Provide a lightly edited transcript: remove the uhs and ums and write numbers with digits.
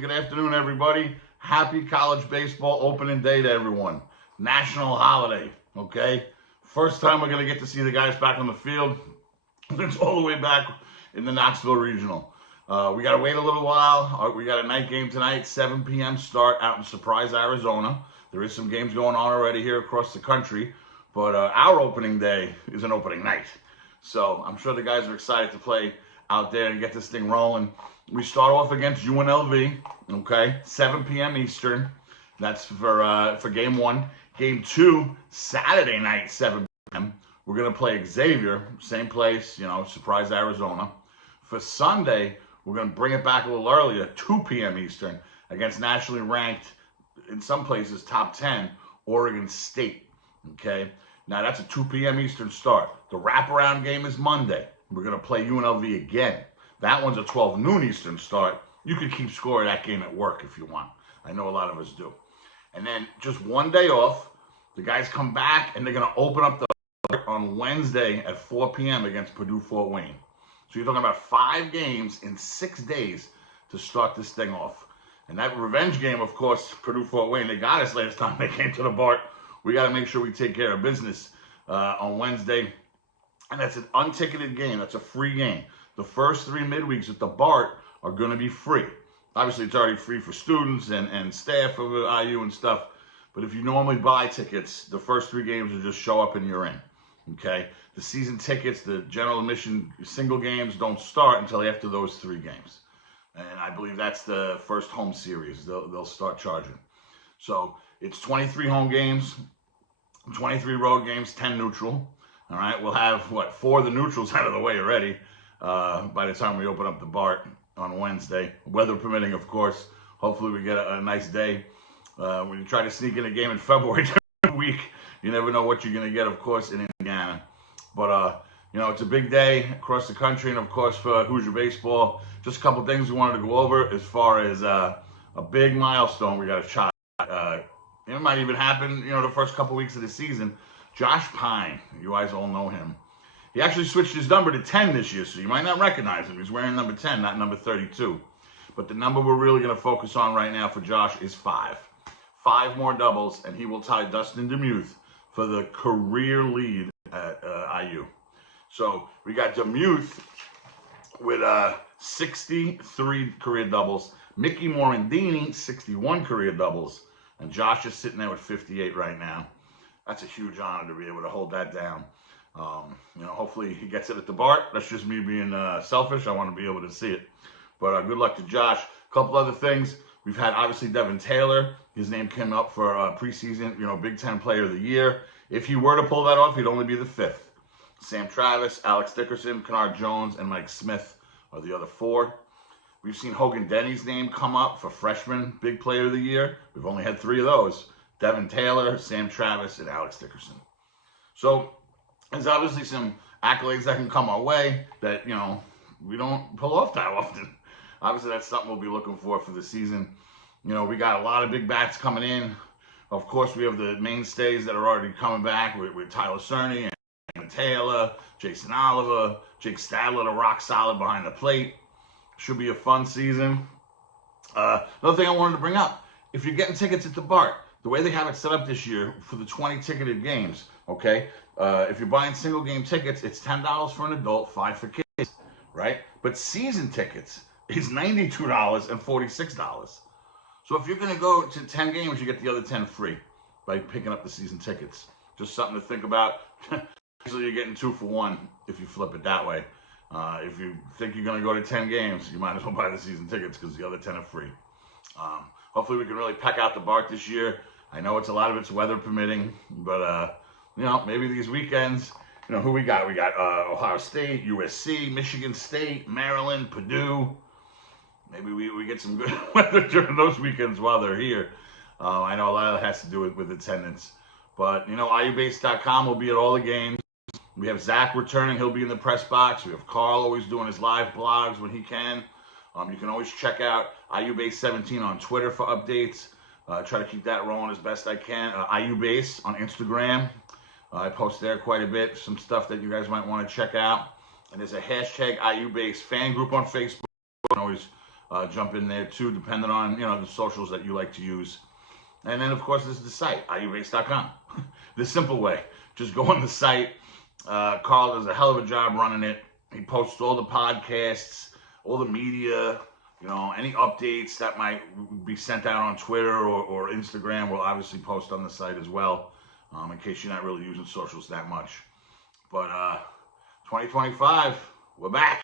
Good afternoon, everybody. Happy college baseball opening day to everyone. National holiday, okay? First time we're going to get to see the guys back on the field. It's all the way back in the Knoxville Regional. We got to wait a little while. We got a night game tonight, 7 p.m. start out in Surprise, Arizona. There is some games going on already here across the country, but our opening day is an opening night. So I'm sure the guys are excited to play out there and get this thing rolling. We start off against UNLV, okay, 7 p.m. Eastern. That's for game one. Game two, Saturday night, 7 p.m. We're going to play Xavier, same place, Surprise, Arizona. For Sunday, we're going to bring it back a little earlier, 2 p.m. Eastern, against nationally ranked, in some places, top 10, Oregon State, okay? Now, that's a 2 p.m. Eastern start. The wraparound game is Monday. We're going to play UNLV again. That one's a 12 noon Eastern start. You could keep score of that game at work if you want. I know a lot of us do. And then just one day off, the guys come back and they're going to open up the on Wednesday at 4 p.m. against Purdue Fort Wayne. So you're talking about 5 games in 6 days to start this thing off. And that revenge game, of course, Purdue Fort Wayne, they got us last time they came to the BART. We got to make sure we take care of business on Wednesday. And that's an unticketed game. That's a free game. The first 3 midweeks at the BART are going to be free. Obviously, it's already free for students and staff of IU and stuff. But if you normally buy tickets, the first 3 games will just show up and you're in. Okay? The season tickets, the general admission single games don't start until after those 3 games. And I believe that's the first home series. They'll start charging. So it's 23 home games, 23 road games, 10 neutral. All right, we'll have, 4 of the neutrals out of the way already by the time we open up the BART on Wednesday. Weather permitting, of course. Hopefully we get a nice day. When you try to sneak in a game in February week, you never know what you're going to get, of course, in Indiana. But, it's a big day across the country, and, of course, for Hoosier Baseball. Just a couple things we wanted to go over as far as a big milestone we got a shot. It might even happen, the first couple weeks of the season. Josh Pine, you guys all know him. He actually switched his number to 10 this year, so you might not recognize him. He's wearing number 10, not number 32. But the number we're really going to focus on right now for Josh is 5. 5 more doubles, and he will tie Dustin Demuth for the career lead at IU. So we got Demuth with 63 career doubles. Mickey Morandini, 61 career doubles. And Josh is sitting there with 58 right now. That's a huge honor to be able to hold that down. Hopefully he gets it at the BART. That's just me being selfish. I want to be able to see it. But good luck to Josh. A couple other things. We've had, obviously, Devin Taylor. His name came up for preseason, Big Ten Player of the Year. If he were to pull that off, he'd only be the 5th. Sam Travis, Alex Dickerson, Kennard Jones, and Mike Smith are the other 4. We've seen Hogan Denny's name come up for freshman Big Player of the Year. We've only had 3 of those. Devin Taylor, Sam Travis, and Alex Dickerson. So there's obviously some accolades that can come our way that, we don't pull off that often. Obviously, that's something we'll be looking for the season. We got a lot of big bats coming in. Of course, we have the mainstays that are already coming back with Tyler Cerny and Taylor, Jason Oliver, Jake Stadler, the rock solid behind the plate. Should be a fun season. Another thing I wanted to bring up, if you're getting tickets at the BART, the way they have it set up this year for the 20 ticketed games, okay? If you're buying single game tickets, it's $10 for an adult, $5 for kids, right? But season tickets is $92 and $46. So if you're going to go to 10 games, you get the other 10 free by picking up the season tickets. Just something to think about. Usually you're getting 2 for 1 if you flip it that way. If you think you're going to go to 10 games, you might as well buy the season tickets because the other 10 are free. Hopefully we can really pack out the BART this year. I know a lot of it's weather permitting, but maybe these weekends, who we got? We got Ohio State, USC, Michigan State, Maryland, Purdue. Maybe we get some good weather during those weekends while they're here. I know a lot of that has to do with attendance. But, IUBase.com will be at all the games. We have Zach returning. He'll be in the press box. We have Carl always doing his live blogs when he can. You can always check out IUBase17 on Twitter for updates. Try to keep that rolling as best I can. IUBase on Instagram. I post there quite a bit. Some stuff that you guys might want to check out. And there's a hashtag IUBase fan group on Facebook. You can always jump in there too, depending on, you know, the socials that you like to use. And then, of course, this is the site, iubase.com. The simple way. Just go on the site. Carl does a hell of a job running it. He posts all the podcasts, all the media, you know, any updates that might be sent out on Twitter or Instagram. We'll obviously post on the site as well, in case you're not really using socials that much. But 2025, we're back.